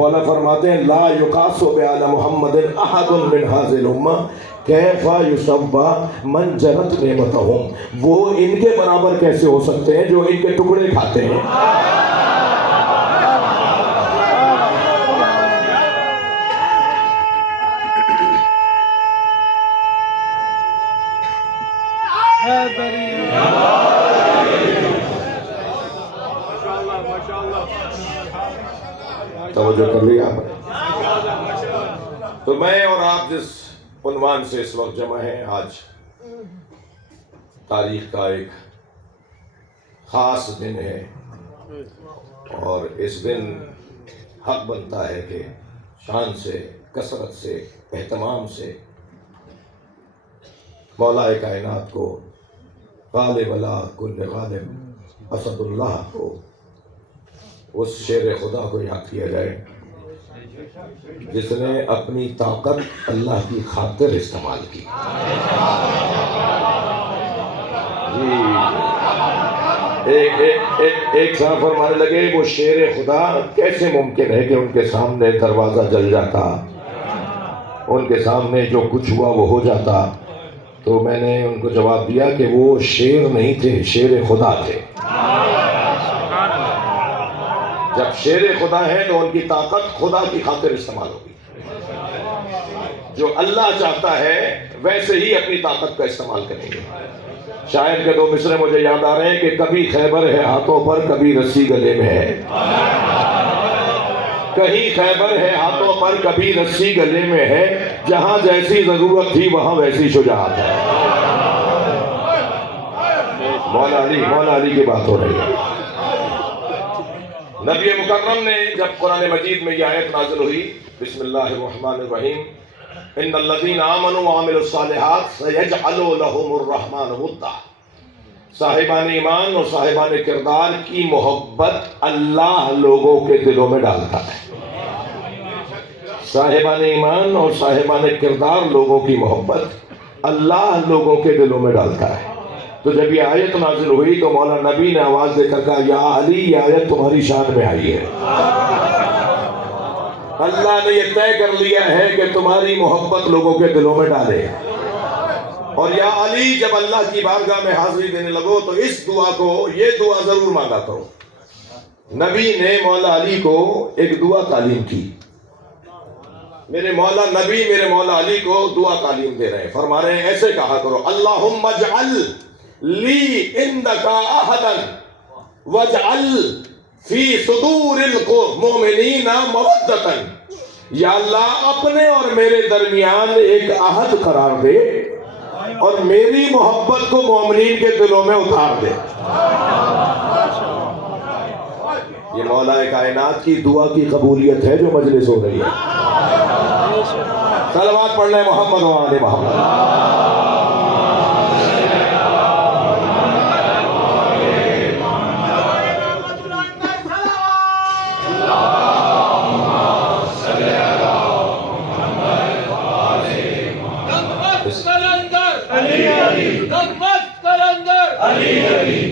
مولا فرماتے ہیں لا یقاس بعلی محمد احد من هذه الامه کیف یصبا من جرت نعمتهم، وہ ان کے برابر کیسے ہو سکتے ہیں جو ان کے ٹکڑے کھاتے ہیں۔ توجہ کر لیا آپ نے؟ تو میں اور آپ جس عنوان سے اس وقت جمع ہیں، آج تاریخ کا ایک خاص دن ہے، اور اس دن حق بنتا ہے کہ شان سے، کثرت سے، اہتمام سے مولا کائنات کو، غالب اللہ کل غالب اسد اللہ کو، اس شیر خدا کو یاد کیا جائے جس نے اپنی طاقت اللہ کی خاطر استعمال کی۔ ایک صاحب فرمانے لگے وہ شیر خدا کیسے ممکن ہے کہ ان کے سامنے دروازہ جل جاتا، ان کے سامنے جو کچھ ہوا وہ ہو جاتا؟ تو میں نے ان کو جواب دیا کہ وہ شیر نہیں تھے، شیر خدا تھے۔ جب شیر خدا ہے تو ان کی طاقت خدا کی خاطر استعمال ہوگی۔ جو اللہ چاہتا ہے ویسے ہی اپنی طاقت کا استعمال کریں گے۔ شاعر کے دو مصرے مجھے یاد آ رہے ہیں کہ کبھی خیبر ہے ہاتھوں پر، کبھی رسی گلے میں ہے۔ کہیں خیبر ہے ہاتھوں پر، کبھی رسی گلے میں ہے، جہاں جیسی ضرورت تھی وہاں ویسی شجاعت ہے۔ مولا علی کی بات ہو رہی ہے۔ نبی مکرم نے جب قرآن مجید میں یہ آیت نازل ہوئی، بسم اللہ الرحمن الرحیم، ان الذین آمنوا وعملوا الصالحات سیجعل لهم الرحمن ودا، صاحبان ایمان اور صاحبان کردار کی محبت اللہ لوگوں کے دلوں میں ڈالتا ہے۔ صاحبان ایمان اور صاحبان کردار لوگوں کی محبت اللہ لوگوں کے دلوں میں ڈالتا ہے۔ تو جب یہ آیت نازل ہوئی تو مولا نبی نے آواز دے کر کہا یا علی، یہ آیت تمہاری شان میں آئی ہے۔ اللہ نے یہ طے کر لیا ہے کہ تمہاری محبت لوگوں کے دلوں میں ڈالے، اور یا علی جب اللہ کی بارگاہ میں حاضری دینے لگو تو اس دعا کو، یہ دعا ضرور مانگا کرو۔ نبی نے مولا علی کو ایک دعا تعلیم کی، میرے مولا نبی میرے مولا علی کو دعا تعلیم دے رہے ہیں، فرما رہے ہیں ایسے کہا کرو اللہم اجعل لی عندک احدا واجعل فی صدور المؤمنین مودۃ، یا اللہ اپنے اور میرے درمیان ایک عہد قرار دے اور میری محبت کو مومنین کے دلوں میں اتار دے۔ یہ مولا کائنات کی دعا کی قبولیت ہے جو مجلس ہو رہی ہے۔ صلوات پڑھ لیں محمد و آل محمد۔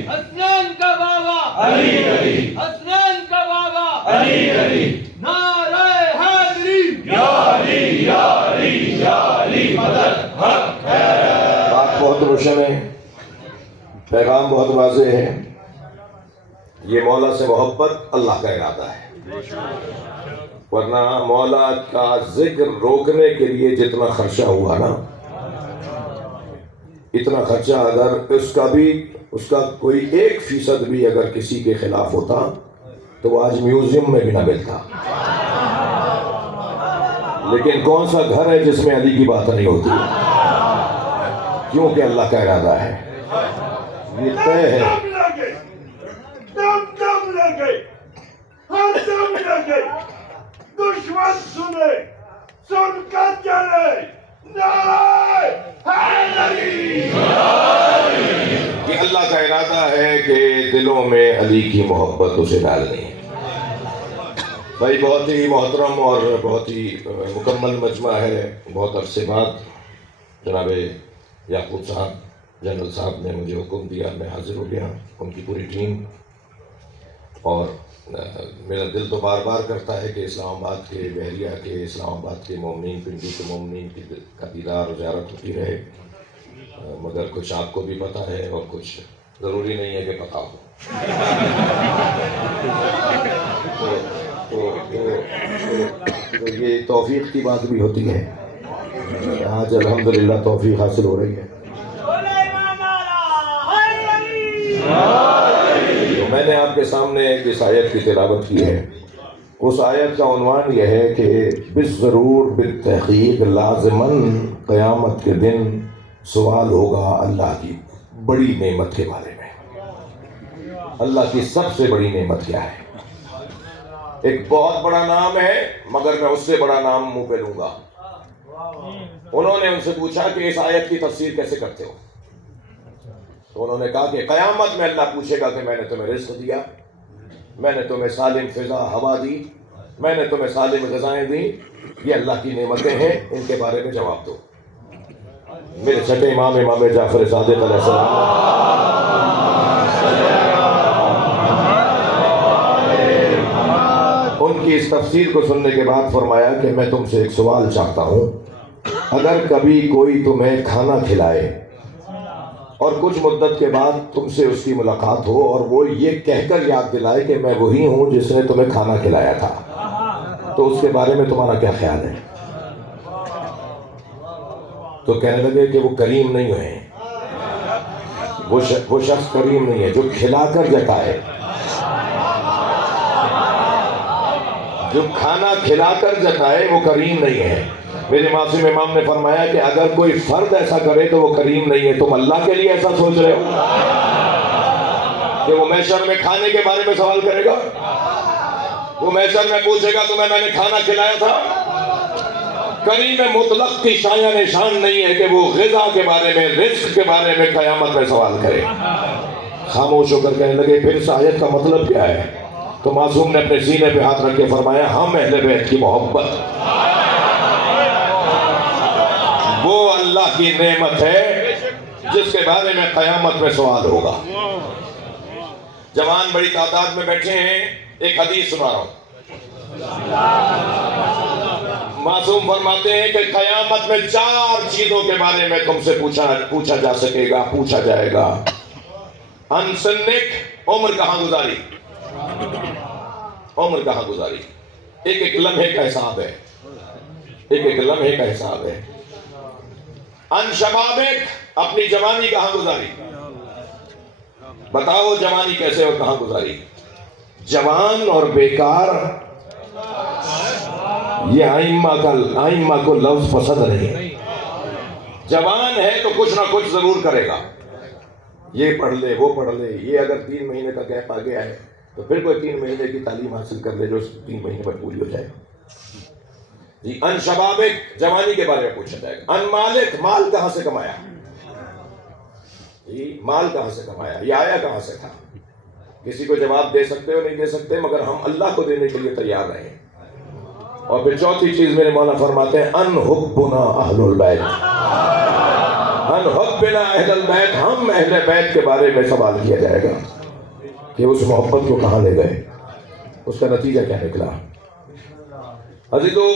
حسنین کا بابا علی علی، حسنین کا بابا علی علی، نعرہ حیدری یا علی یا علی یا علی مدد حق ہے۔ بات بہت روشن ہے، پیغام بہت واضح ہے۔ یہ مولا سے محبت اللہ کا ارادہ ہے، ورنہ مولا کا ذکر روکنے کے لیے جتنا خرچہ ہوا نا، اتنا خرچہ اگر اس کا کوئی 1% بھی اگر کسی کے خلاف ہوتا تو وہ آج میوزیم میں بھی نہ ملتا۔ لیکن کون سا گھر ہے جس میں علی کی بات نہیں ہوتی؟ کیونکہ اللہ کا ارادہ ہے، یہ طے ہے۔ دم لگے، ہر دم لگے، دشمن سنے، سن کر جلے، نعرہ حیدری۔ یہ اللہ کا ارادہ ہے کہ دلوں میں علی کی محبت اسے ڈالنی ہے۔ بھائی بہت ہی محترم اور بہت ہی مکمل مجمع ہے۔ بہت عرصے بعد جناب یعقوب صاحب جنرل صاحب نے مجھے حکم دیا، میں حاضر ہو گیا، ان کی پوری ٹیم، اور میرا دل تو بار بار کرتا ہے کہ اسلام آباد کے بحریہ کے اسلام آباد کے مومنین پنڈی کے مومنین کا دیدار و زیارت ہوتی رہے، مگر کچھ آپ کو بھی پتہ ہے اور کچھ ضروری نہیں ہے کہ پتہ ہو۔ تو یہ توفیق کی بات بھی ہوتی ہے، آج الحمدللہ توفیق حاصل ہو رہی ہے۔ تو میں نے آپ کے سامنے اس آیت کی تلاوت کی ہے۔ اس آیت کا عنوان یہ ہے کہ بالضرور بالتحقیق لازماً قیامت کے دن سوال ہوگا اللہ کی بڑی نعمت کے بارے میں۔ اللہ کی سب سے بڑی نعمت کیا ہے؟ ایک بہت بڑا نام ہے مگر میں اس سے بڑا نام منہ پہ لوں گا۔ انہوں نے ان سے پوچھا کہ اس آیت کی تفسیر کیسے کرتے ہو؟ تو انہوں نے کہا کہ قیامت میں اللہ پوچھے گا کہ میں نے تمہیں رزق دیا، میں نے تمہیں سالم فضا ہوا دی، میں نے تمہیں سالم غذائیں دی، یہ اللہ کی نعمتیں ہیں، ان کے بارے میں جواب دو۔ میرے چھٹے امام جعفر صادق علیہ السلام ان کی اس تفسیر کو سننے کے بعد فرمایا کہ میں تم سے ایک سوال چاہتا ہوں، اگر کبھی کوئی تمہیں کھانا کھلائے اور کچھ مدت کے بعد تم سے اس کی ملاقات ہو اور وہ یہ کہہ کر یاد دلائے کہ میں وہی ہوں جس نے تمہیں کھانا کھلایا تھا، تو اس کے بارے میں تمہارا کیا خیال ہے؟ تو کہنے لگے کہ وہ کریم نہیں ہے، وہ شخص کریم نہیں ہے جو کھلا کر جتائے، جو کھانا کھلا کر جتائے وہ کریم نہیں ہے۔ میرے معصوم امام نے فرمایا کہ اگر کوئی فرد ایسا کرے تو وہ کریم نہیں ہے۔ تم اللہ کے لیے ایسا سوچ رہے ہو کہ وہ محشر میں کھانے کے بارے میں سوال کرے گا؟ وہ محشر میں پوچھے گا تمہیں میں نے کھانا کھلایا تھا؟ کریم مطلق کی شایان نشان نہیں ہے کہ وہ غذا کے بارے میں، رزق کے بارے میں قیامت میں سوال کرے۔ خاموش ہو کر کہنے لگے پھر اس آیت کا مطلب کیا ہے؟ تو معصوم نے اپنے سینے پہ ہاتھ رکھ کے فرمایا ہم اہل بیت کی محبت وہ اللہ کی نعمت ہے جس کے بارے میں قیامت میں سوال ہوگا۔ جوان بڑی تعداد میں بیٹھے ہیں، ایک حدیث سنا رہا ہوں۔ معصوم فرماتے ہیں کہ قیامت میں 4 چیزوں کے بارے میں تم سے پوچھا جا سکے گا، پوچھا جائے گا۔ ان سنک، عمر کہاں گزاری؟ عمر کہاں گزاری؟ ایک ایک لمحے کا حساب ہے، ایک ایک لمحے کا حساب ہے۔ ان شبابک، اپنی جوانی کہاں گزاری؟ بتاؤ جوانی کیسے اور کہاں گزاری؟ جوان اور بیکار یہ آئمہ کو لفظ پسند نہیں۔ جوان ہے تو کچھ نہ کچھ ضرور کرے گا، یہ پڑھ لے وہ پڑھ لے، یہ اگر 3 مہینے کا گیپ آ گیا ہے تو پھر کوئی 3 مہینے کی تعلیم حاصل کر لے جو 3 مہینے پر پوری ہو جائے۔ جی ان شبابک، جوانی کے بارے میں پوچھا جائے گا۔ ان مالک، مال کہاں سے کمایا؟ جی مال کہاں سے کمایا، یہ آیا کہاں سے تھا؟ کسی کو جواب دے سکتے ہو نہیں دے سکتے، مگر ہم اللہ کو دینے کے لیے تیار رہیں۔ اور پھر چوتھی چیز میرے مولا فرماتے ہیں ان حبنا اہل البیت، ان حبنا اہل البیت، ہم اہل بیت کے بارے میں سوال کیا جائے گا کہ اس محبت کو کہاں لے گئے، اس کا نتیجہ کیا نکلا۔ عزیزو،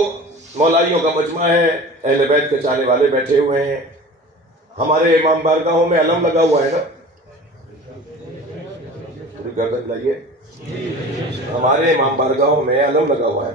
مولائیوں کا مجمع ہے، اہل بیت کے چاہنے والے بیٹھے ہوئے ہیں۔ ہمارے امام بارگاہوں میں علم لگا ہوا ہے نا، گردن لائیے، ہمارے امام بارگاہوں میں علم لگا ہوا ہے۔